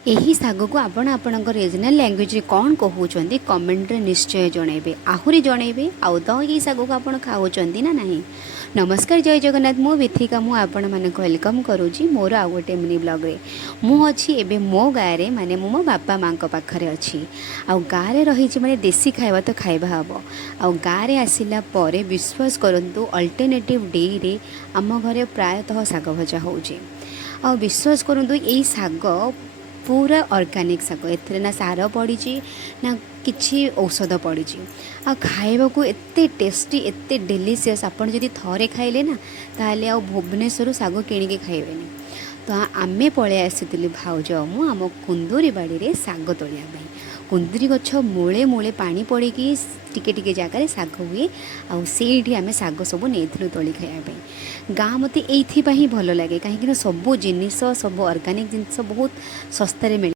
ଏହି ଶାଗକୁ ଆପଣ ଆପଣଙ୍କ ରିଜନାଲ୍ ଲାଙ୍ଗୁଏଜରେ କ'ଣ କହୁଛନ୍ତି କମେଣ୍ଟରେ ନିଶ୍ଚୟ ଜଣାଇବେ। ଆହୁରି ଜଣାଇବେ ଆଉ ତ ଏହି ଶାଗକୁ ଆପଣ ଖାଉଛନ୍ତି ନା ନାହିଁ। ନମସ୍କାର, ଜୟ ଜଗନ୍ନାଥ। ମୁଁ ବିଥିକା, ମୁଁ ଆପଣମାନଙ୍କୁ ୱେଲକମ୍ କରୁଛି ମୋର ଆଉ ଗୋଟେ ମିନି ବ୍ଲଗ୍ରେ। ମୁଁ ଅଛି ଏବେ ମୋ ଗାଁରେ, ମାନେ ମୁଁ ମୋ ବାପା ମାଆଙ୍କ ପାଖରେ ଅଛି। ଆଉ ଗାଁରେ ରହିଛି ମାନେ ଦେଶୀ ଖାଇବା ତ ଖାଇବା ହେବ। ଆଉ ଗାଁରେ ଆସିଲା ପରେ ବିଶ୍ୱାସ କରନ୍ତୁ ଅଲ୍ଟରନେଟିଭ୍ ଡେରେ ଆମ ଘରେ ପ୍ରାୟତଃ ଶାଗ ଭଜା ହେଉଛି। ଆଉ ବିଶ୍ୱାସ କରନ୍ତୁ ଏଇ ଶାଗ पूरा ऑर्गेनिक ଶାଗ, ଏଥିରେ ନା ସାର ପଡ଼ିଛି ନା କିଛି ଔଷଧ ପଡ଼ିଛି। ଆଉ ଖାଇବାକୁ ଏତେ ଟେଷ୍ଟି, ଏତେ ଡେଲିସିୟସ୍। ଆପଣ ଯଦି ଥରେ ଖାଇଲେ ନା ତାହେଲେ ଆଉ ଭୁବନେଶ୍ୱରରୁ ଶାଗ କିଣିକି ଖାଇବେନି। ତ ଆମେ ପଳେଇ ଆସିଥିଲୁ ଭାଉଜ ମୁଁ ଆମ କୁନ୍ଦୁରି ବାଡ଼ିରେ ଶାଗ ତୋଳିବା ପାଇଁ। କୁନ୍ଦୁରି ଗଛ ମୂଳେ ମୂଳେ ପାଣି ପଡ଼ିକି ଟିକେ ଟିକେ ଜାଗାରେ ଶାଗ ହୁଏ। ଆଉ ସେଇଠି ଆମେ ଶାଗ ସବୁ ନେଇଥିଲୁ ତୋଳି ଖାଇବା ପାଇଁ। ଗାଁ ମୋତେ ଏଇଥିପାଇଁ ହିଁ ଭଲ ଲାଗେ, କାହିଁକିନା ସବୁ ଜିନିଷ, ସବୁ ଅର୍ଗାନିକ୍ ଜିନିଷ ବହୁତ ଶସ୍ତାରେ ମିଳେ।